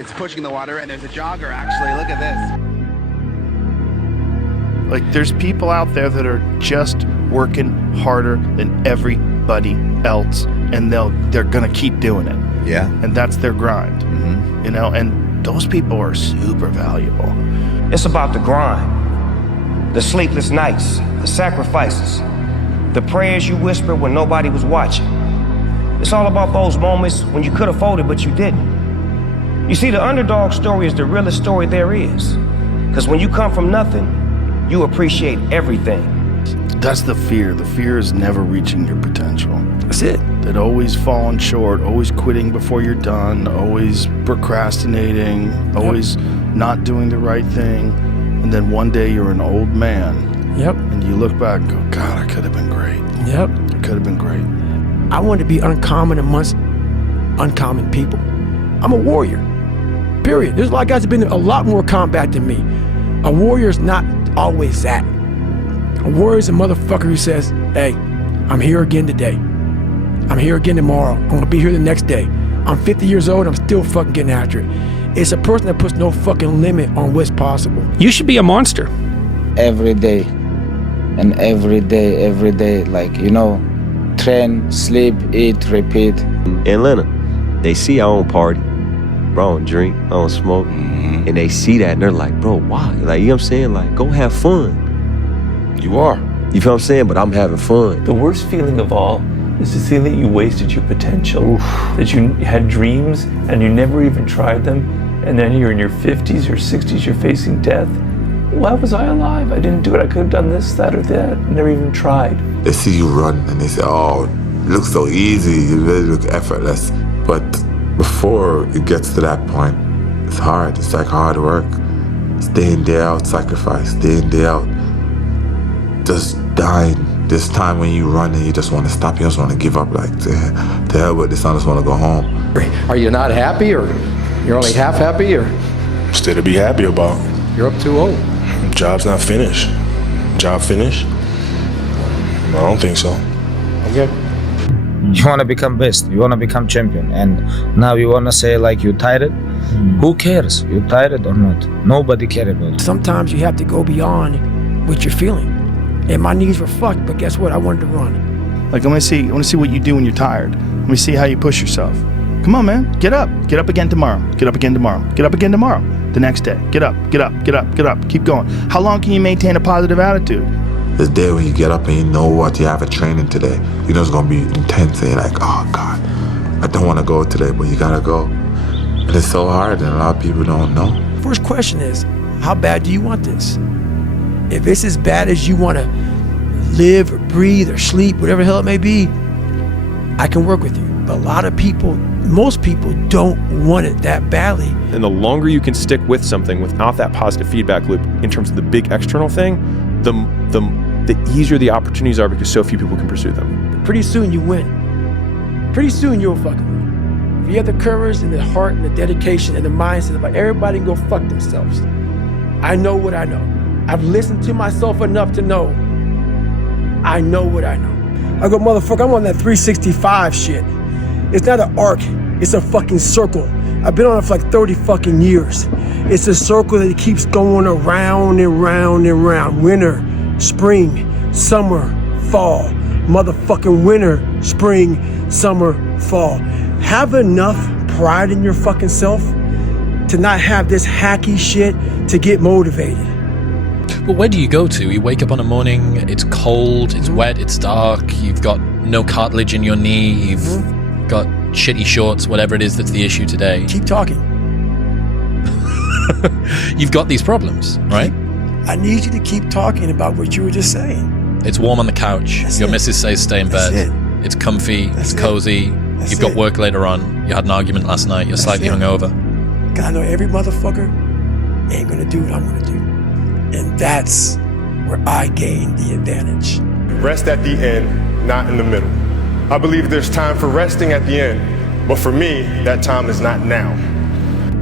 It's pushing the water, and there's a jogger, actually. Look at this. Like, there's people out there that are just working harder than everybody else, and they're gonna keep doing it. Yeah. And that's their grind. Mm-hmm. You know, and those people are super valuable. It's about the grind, the sleepless nights, the sacrifices, the prayers you whispered when nobody was watching. It's all about those moments when you could have folded, but you didn't. You see, the underdog story is the realest story there is. Because when you come from nothing, you appreciate everything. That's the fear. The fear is never reaching your potential. That's it. That always falling short, always quitting before you're done, always procrastinating, always not doing the right thing. And then one day you're an old man. Yep. And you look back and go, God, I could have been great. Yep. I could have been great. I want to be uncommon amongst uncommon people. I'm a warrior. Period. There's a lot of guys that have been in a lot more combat than me. A warrior's not always that. A warrior's a motherfucker who says, hey, I'm here again today. I'm here again tomorrow. I'm gonna be here the next day. I'm 50 years old, I'm still fucking getting after it. It's a person that puts no fucking limit on what's possible. You should be a monster. Every day, and every day, like, you know, train, sleep, eat, repeat. In Atlanta, they see I don't party, bro, I don't drink, I don't smoke, and they see that and they're like, bro, why? Like, you know what I'm saying? Like, go have fun. You are. You feel what I'm saying? But I'm having fun. The worst feeling of all is to see that you wasted your potential, that you had dreams and you never even tried them, and then you're in your 50s or 60s, you're facing death. Why was I alive? I didn't do it. I could have done this, that, or that. Never even tried. They see you run and they say, oh, it looks so easy, you really look effortless. But before it gets to that point, it's hard. It's like hard work. It's day in, day out sacrifice, day in, day out. Just dying. This time when you run and you just want to stop, you just want to give up, like, to hell with this, I just want to go home. Are you not happy, or you're only half happy, or? Still to be happy about. You're up too old. Job's not finished. Job finished? I don't think so. Okay. You want to become best, you want to become champion, and now you want to say like you tired? Who cares? You tired or not? Nobody cares about it. Sometimes you have to go beyond what you're feeling. And my knees were fucked, but guess what? I wanted to run. Like, I want to see what you do when you're tired. Let me see how you push yourself. Come on, man. Get up. Get up again tomorrow. Get up again tomorrow. Get up again tomorrow. The next day. Get up. Get up. Get up. Get up. Keep going. How long can you maintain a positive attitude? The day when you get up and you know what you have a training today, you know it's going to be intense, and you're like, oh God, I don't want to go today, but you got to go. And it's so hard, and a lot of people don't know. First question is, how bad do you want this? If it's as bad as you want to live or breathe or sleep, whatever the hell it may be, I can work with you. But a lot of people, most people don't want it that badly. And the longer you can stick with something without that positive feedback loop in terms of the big external thing, the easier the opportunities are, because so few people can pursue them. Pretty soon you win. Pretty soon you'll fucking win. If you have the courage and the heart and the dedication and the mindset of everybody can go fuck themselves. I know what I know. I've listened to myself enough to know I know what I know. I go, motherfucker, I'm on that 365 shit. It's not an arc, it's a fucking circle. I've been on it for like 30 fucking years. It's a circle that keeps going around and round and round. Winter, spring, summer, fall. Motherfucking winter, spring, summer, fall. Have enough pride in your fucking self to not have this hacky shit to get motivated. But where do you go to? You wake up on a morning, it's cold, it's wet, it's dark, you've got no cartilage in your knee, you've got shitty shorts, whatever it is that's the issue today. Keep talking. You've got these problems, right? I need you to keep talking about what you were just saying. It's warm on the couch. That's Your it. missus says stay in bed. That's it. It's comfy, That's it's it. cozy. That's You've got it. work later on. You had an argument last night. You're That's slightly it. hungover. Cause I know every motherfucker ain't gonna do what I'm gonna do. And that's where I gain the advantage. Rest at the end, not in the middle. I believe there's time for resting at the end, but for me, that time is not now.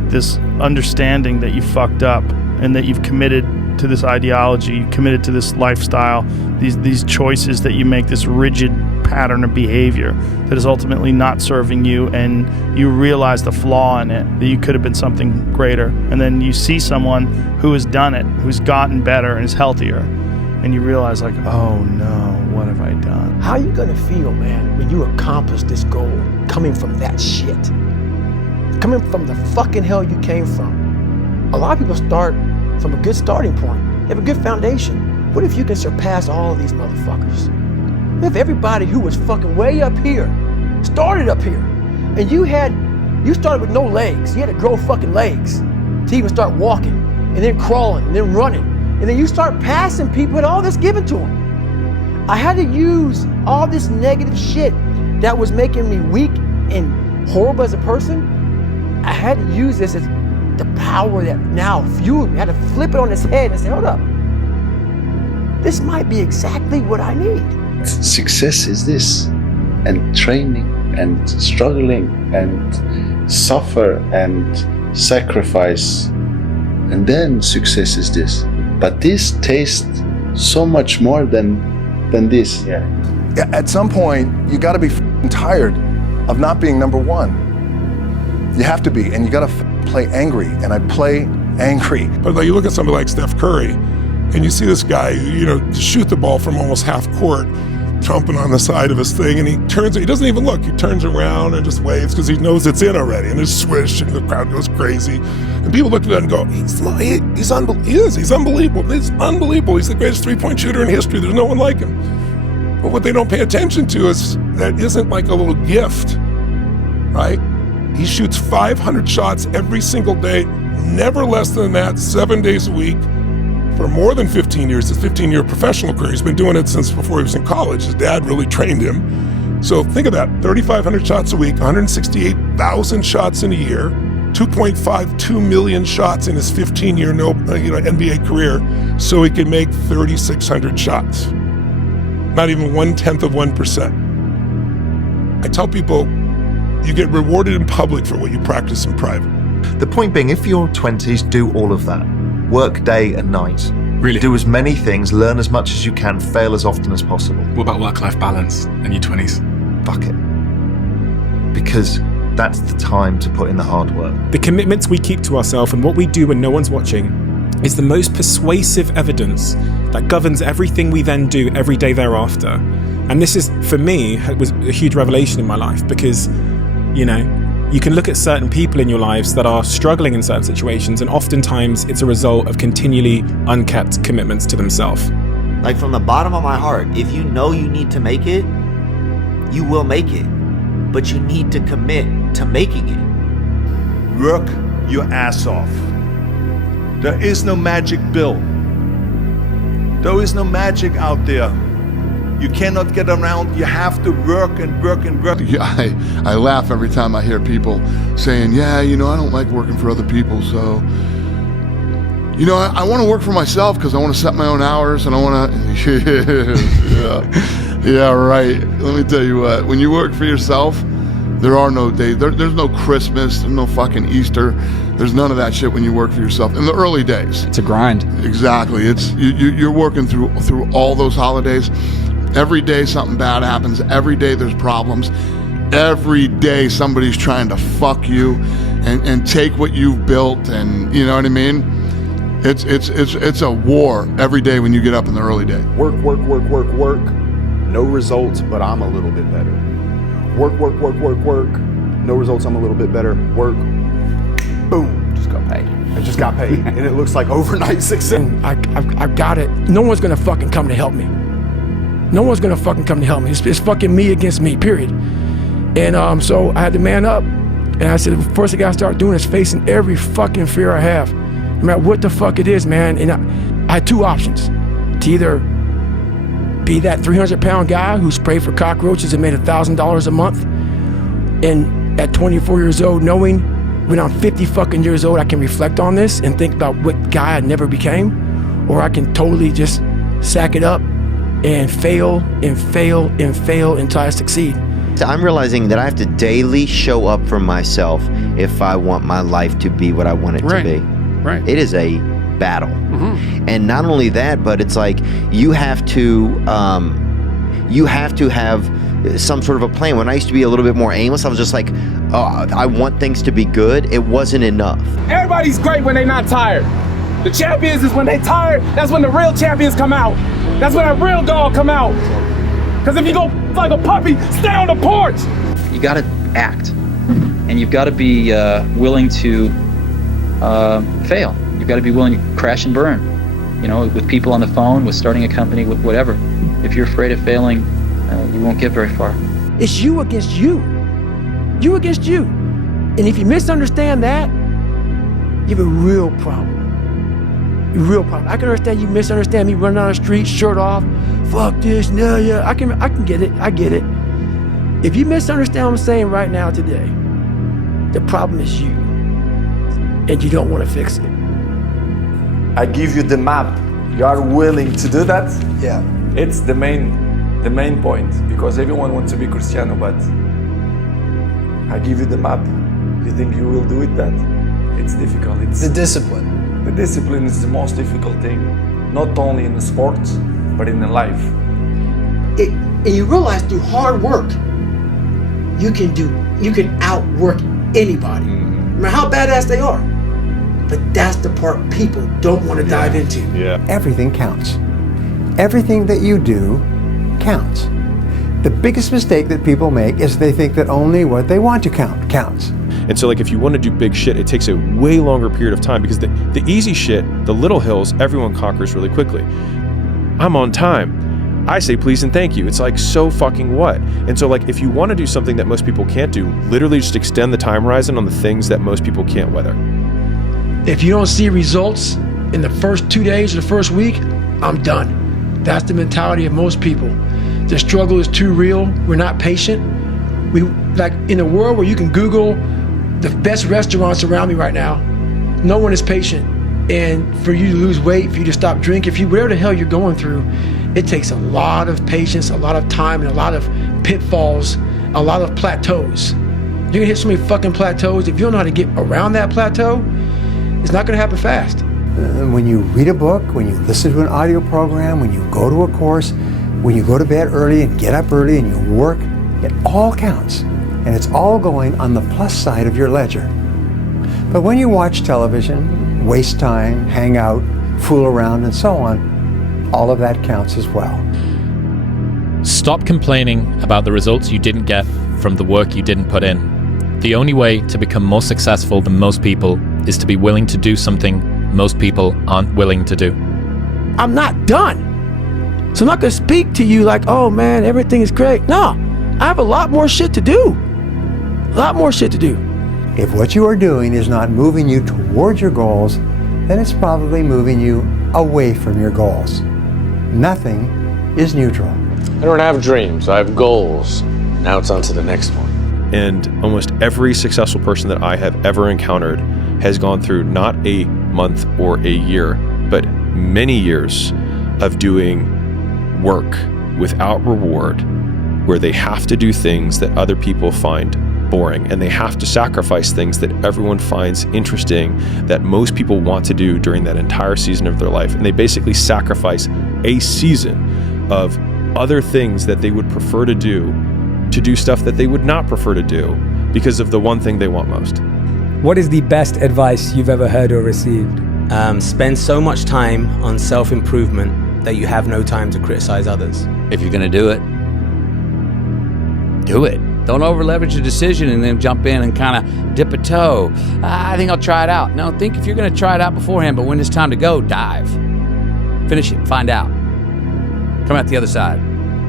This understanding that you fucked up and that you've committed to this ideology, you committed to this lifestyle, these choices that you make, this rigid pattern of behavior that is ultimately not serving you, and you realize the flaw in it, that you could have been something greater. And then you see someone who has done it, who's gotten better and is healthier, and you realize like, oh no, what have I done? How are you gonna feel, man, when you accomplish this goal coming from that shit? Coming from the fucking hell you came from. A lot of people start from a good starting point. They have a good foundation. What if you can surpass all of these motherfuckers? What if everybody who was fucking way up here started up here, and you started with no legs. You had to grow fucking legs to even start walking, and then crawling, and then running, and then you start passing people with all this given to them. I had to use all this negative shit that was making me weak and horrible as a person. I had to use this as the power that now fueled me. I had to flip it on its head and say, hold up, this might be exactly what I need. Success is this, and training and struggling and suffer and sacrifice, and then success is this. But this tastes so much more than this. Yeah, at some point, you gotta be tired of not being number one. You have to be, and you gotta play angry, and I play angry. But like, you look at somebody like Steph Curry, and you see this guy, shoot the ball from almost half court, trumping on the side of his thing, and he doesn't even look. He turns around and just waves because he knows it's in already, and there's swish, and the crowd goes crazy. And people look at that and go, he's unbelievable. He's unbelievable. He's the greatest three-point shooter in history. There's no one like him. But what they don't pay attention to is that isn't like a little gift, right? He shoots 500 shots every single day, never less than that, 7 days a week, for more than 15 years. His 15-year professional career. He's been doing it since before he was in college. His dad really trained him. So think of that, 3,500 shots a week, 168,000 shots in a year, 2.52 million shots in his 15-year NBA career, so he can make 3,600 shots. Not even 0.1%. I tell people, you get rewarded in public for what you practice in private. The point being, if your 20s, do all of that. Work day and night. Really? Do as many things, learn as much as you can, fail as often as possible. What about work-life balance in your 20s? Fuck it. Because that's the time to put in the hard work. The commitments we keep to ourselves and what we do when no one's watching is the most persuasive evidence that governs everything we then do every day thereafter. And this is, for me, was a huge revelation in my life because, you can look at certain people in your lives that are struggling in certain situations, and oftentimes it's a result of continually unkept commitments to themselves. Like, from the bottom of my heart, if you know you need to make it, you will make it. But you need to commit to making it. Work your ass off. There is no magic pill. There is no magic out there. You cannot get around. You have to work and work and work. Yeah, I laugh every time I hear people saying, I don't like working for other people, so, I want to work for myself because I want to set my own hours and I want to, yeah, right. Let me tell you what, when you work for yourself, there are no days, there's no Christmas, there's no fucking Easter, there's none of that shit when you work for yourself. In the early days. It's a grind. Exactly, you're working through all those holidays. Every day something bad happens. Every day there's problems. Every day somebody's trying to fuck you and take what you've built, and you know what I mean? It's a war every day when you get up in the early day. Work. No results, but I'm a little bit better. Work. No results, I'm a little bit better. Work. Boom. Just got paid. I just got paid. And it looks like overnight success. I got it. No one's gonna fucking come to help me. No one's gonna fucking come to help me. It's fucking me against me, period. And so I had to man up. And I said, the first thing I gotta start doing is facing every fucking fear I have. No matter what the fuck it is, man. And I had two options. To either be that 300-pound guy who sprayed for cockroaches and made $1,000 a month. And at 24 years old, knowing when I'm 50 fucking years old, I can reflect on this and think about what guy I never became. Or I can totally just sack it up and fail until I succeed. I'm realizing that I have to daily show up for myself if I want my life to be what I want it to be. Right. It is a battle. And not only that, but it's like you have to You have to have some sort of a plan. When I used to be a little bit more aimless, I was just like, oh, I want things to be good. It wasn't enough. Everybody's great when they're not tired. The champions is when they tired, that's when the real champions come out. That's when that real dog come out. Because if you go like a puppy, stay on the porch. You got to act, and you've got to be willing to fail. You've got to be willing to crash and burn. You know, with people on the phone, with starting a company, with whatever. If you're afraid of failing, you won't get very far. It's you against you. You against you. And if you misunderstand that, you have a real problem. A real problem. I can understand you misunderstand me running down the street, shirt off, fuck this, no, yeah. I can get it. I get it. If you misunderstand what I'm saying right now today, the problem is you. And you don't want to fix it. I give you the map. You are willing to do that? Yeah. It's the main point, because everyone wants to be Cristiano, but I give you the map. You think you will do it? That it's difficult. It's the discipline. The discipline is the most difficult thing, not only in the sports, but in the life. And you realize through hard work, you can outwork anybody, no matter how badass they are. But that's the part people don't want to dive into. Yeah. Everything counts. Everything that you do counts. The biggest mistake that people make is they think that only what they want to count counts. And so like if you want to do big shit, it takes a way longer period of time, because the easy shit, the little hills, everyone conquers really quickly. I'm on time. I say please and thank you. It's like, so fucking what? And so like if you want to do something that most people can't do, literally just extend the time horizon on the things that most people can't weather. If you don't see results in the first 2 days or the first week, I'm done. That's the mentality of most people. The struggle is too real. We're not patient. We like in a world where you can Google the best restaurants around me right now, no one is patient. And for you to lose weight, for you to stop drinking, if you whatever the hell you're going through, it takes a lot of patience, a lot of time, and a lot of pitfalls, a lot of plateaus. You're gonna hit so many fucking plateaus. If you don't know how to get around that plateau, it's not gonna happen fast. When you read a book, when you listen to an audio program, when you go to a course, when you go to bed early and get up early and you work, it all counts. And it's all going on the plus side of your ledger. But when you watch television, waste time, hang out, fool around, and so on, all of that counts as well. Stop complaining about the results you didn't get from the work you didn't put in. The only way to become more successful than most people is to be willing to do something most people aren't willing to do. I'm not done. So I'm not gonna speak to you like, oh man, everything is great. No, I have a lot more shit to do. A lot more shit to do. If what you are doing is not moving you towards your goals, then it's probably moving you away from your goals. Nothing is neutral. I don't have dreams, I have goals. Now it's on to the next one. And almost every successful person that I have ever encountered has gone through not a month or a year, but many years of doing work without reward, where they have to do things that other people find boring, and they have to sacrifice things that everyone finds interesting, that most people want to do during that entire season of their life. And they basically sacrifice a season of other things that they would prefer to do stuff that they would not prefer to do because of the one thing they want most. What is the best advice you've ever heard or received? Spend so much time on self-improvement that you have no time to criticize others. If you're going to do it, do it. Don't over-leverage a decision and then jump in and kind of dip a toe. I think I'll try it out. No, think if you're going to try it out beforehand, but when it's time to go, dive. Finish it, find out. Come out the other side.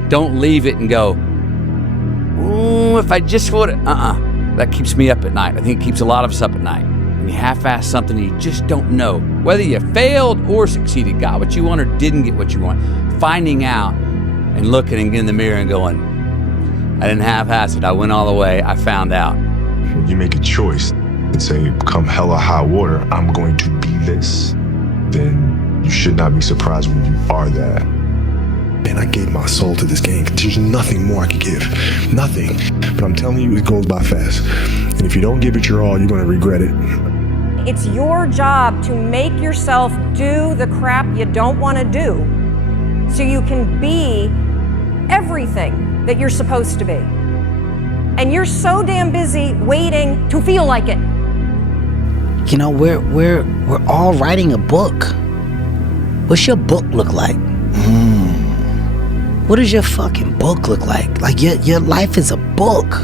Don't leave it and go, ooh, if I just would have. That keeps me up at night. I think it keeps a lot of us up at night. When you half-ass something and you just don't know whether you failed or succeeded, got what you want or didn't get what you want. Finding out and looking in the mirror and going, I didn't half-ass it. I went all the way. I found out. You make a choice and say, come hell or high water, I'm going to be this. Then you should not be surprised when you are that. Man, I gave my soul to this game. There's nothing more I could give. Nothing. But I'm telling you, it goes by fast. And if you don't give it your all, you're going to regret it. It's your job to make yourself do the crap you don't want to do so you can be everything that you're supposed to be. And you're so damn busy waiting to feel like it. You know, we're all writing a book. What's your book look like? What does your fucking book look like? Like your life is a book.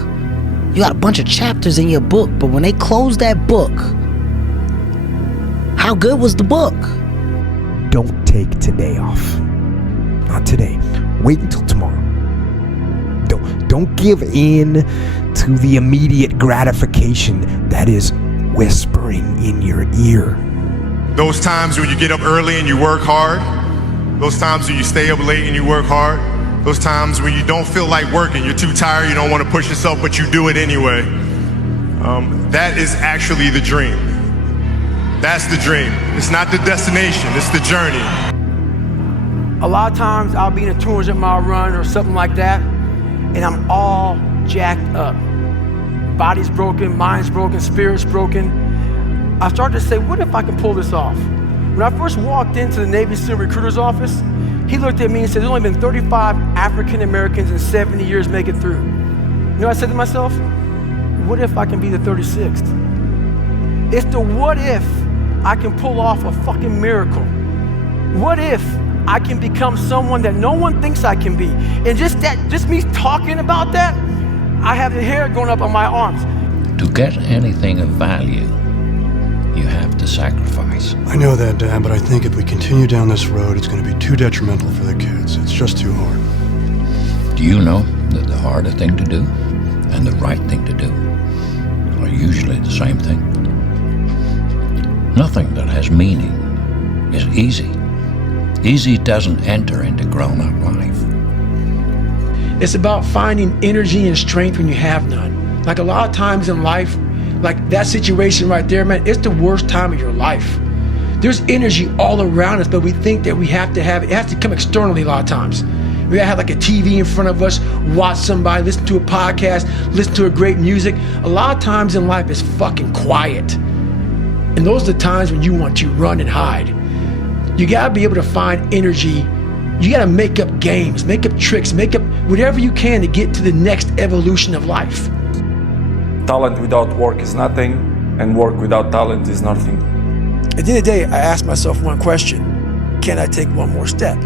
You got a bunch of chapters in your book, but when they close that book, how good was the book? Don't take today off. Not today. Wait until tomorrow. Don't give in to the immediate gratification that is whispering in your ear. Those times when you get up early and you work hard, those times when you stay up late and you work hard, those times when you don't feel like working, you're too tired, you don't want to push yourself, but you do it anyway. That is actually the dream. That's the dream. It's not the destination, it's the journey. A lot of times I'll be in a 200-mile run or something like that, and I'm all jacked up. Body's broken, mind's broken, spirit's broken. I started to say, what if I can pull this off? When I first walked into the Navy SEAL recruiter's office, he looked at me and said, there's only been 35 African Americans in 70 years make it through. You know what I said to myself? What if I can be the 36th? It's the what if I can pull off a fucking miracle. What if I can become someone that no one thinks I can be? And just me talking about that, I have the hair going up on my arms. To get anything of value, you have to sacrifice. I know that, Dad, but I think if we continue down this road, it's going to be too detrimental for the kids. It's just too hard. Do you know that the harder thing to do and the right thing to do are usually the same thing? Nothing that has meaning is easy. Easy doesn't enter into grown-up life. It's about finding energy and strength when you have none. Like a lot of times in life, like that situation right there, man, it's the worst time of your life. There's energy all around us, but we think that we have to have it. It has to come externally a lot of times. We have like a TV in front of us, watch somebody, listen to a podcast, listen to a great music. A lot of times in life, it's fucking quiet. And those are the times when you want to run and hide. You gotta be able to find energy. You gotta make up games, make up tricks, make up whatever you can to get to the next evolution of life. Talent without work is nothing, and work without talent is nothing. At the end of the day, I ask myself one question: can I take one more step?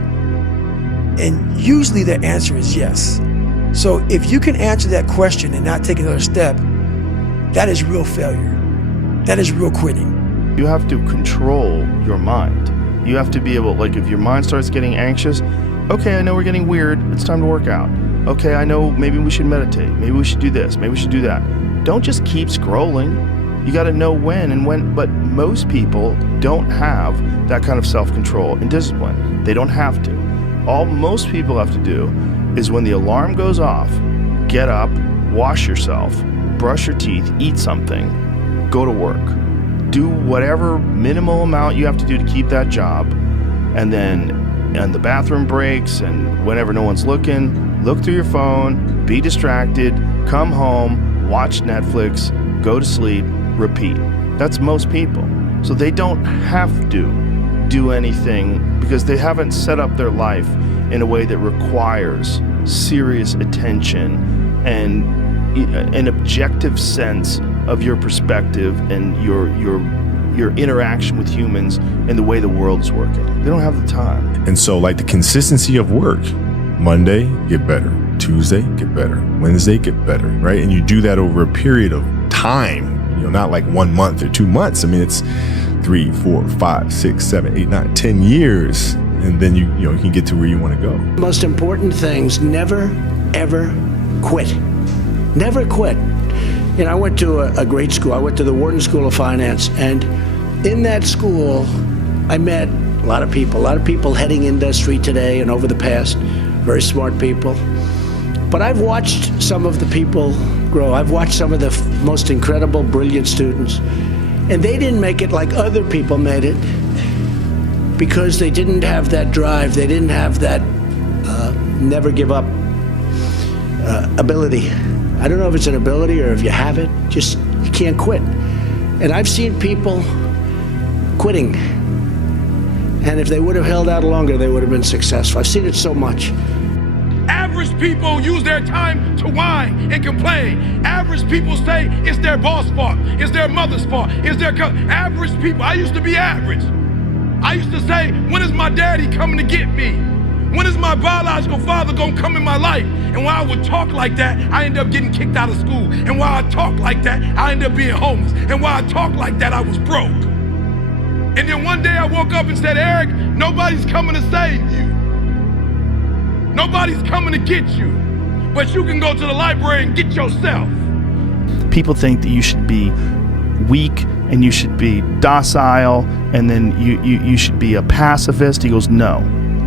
And usually the answer is yes. So if you can answer that question and not take another step, that is real failure. That is real quitting. You have to control your mind. You have to be able, like if your mind starts getting anxious, okay, I know we're getting weird, it's time to work out. Okay, I know maybe we should meditate, maybe we should do this, maybe we should do that. Don't just keep scrolling. You gotta know when and when, but most people don't have that kind of self-control and discipline. They don't have to. All most people have to do is when the alarm goes off, get up, wash yourself, brush your teeth, eat something, go to work. Do whatever minimal amount you have to do to keep that job, and then on the bathroom breaks and whenever no one's looking, look through your phone, be distracted, come home, watch Netflix, go to sleep, repeat. That's most people. So they don't have to do anything because they haven't set up their life in a way that requires serious attention and an objective sense of your perspective and your interaction with humans and the way the world is working. They don't have the time. And so like the consistency of work, Monday, get better. Tuesday, get better. Wednesday, get better, right? And you do that over a period of time, not like 1 month or 2 months. I mean, it's 3, 4, 5, 6, 7, 8, 9, 10 years. And then you can get to where you want to go. Most important things, never, ever quit. Never quit. I went to a great school. I went to the Wharton School of Finance. And in that school, I met a lot of people heading industry today and over the past, very smart people. But I've watched some of the people grow. I've watched some of the most incredible, brilliant students. And they didn't make it like other people made it because they didn't have that drive. They didn't have that never give up ability. I don't know if it's an ability or if you have it, just you can't quit. And I've seen people quitting. And if they would have held out longer, they would have been successful. I've seen it so much. Average Average people use their time to whine and complain. Average people say it's their boss' fault, it's their mother's fault, it's their average people. I used to be average. I used to say, when is my daddy coming to get me? When is my biological father gonna come in my life? And while I would talk like that, I ended up getting kicked out of school. And while I talked like that, I ended up being homeless. And while I talked like that, I was broke. And then one day I woke up and said, Eric, nobody's coming to save you. Nobody's coming to get you. But you can go to the library and get yourself. People think that you should be weak and you should be docile and then you should be a pacifist. He goes, no,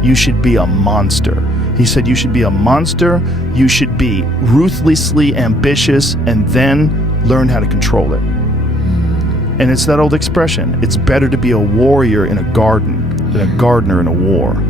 you should be a monster. He said you should be a monster, you should be ruthlessly ambitious and then learn how to control it. And it's that old expression, it's better to be a warrior in a garden than a gardener in a war.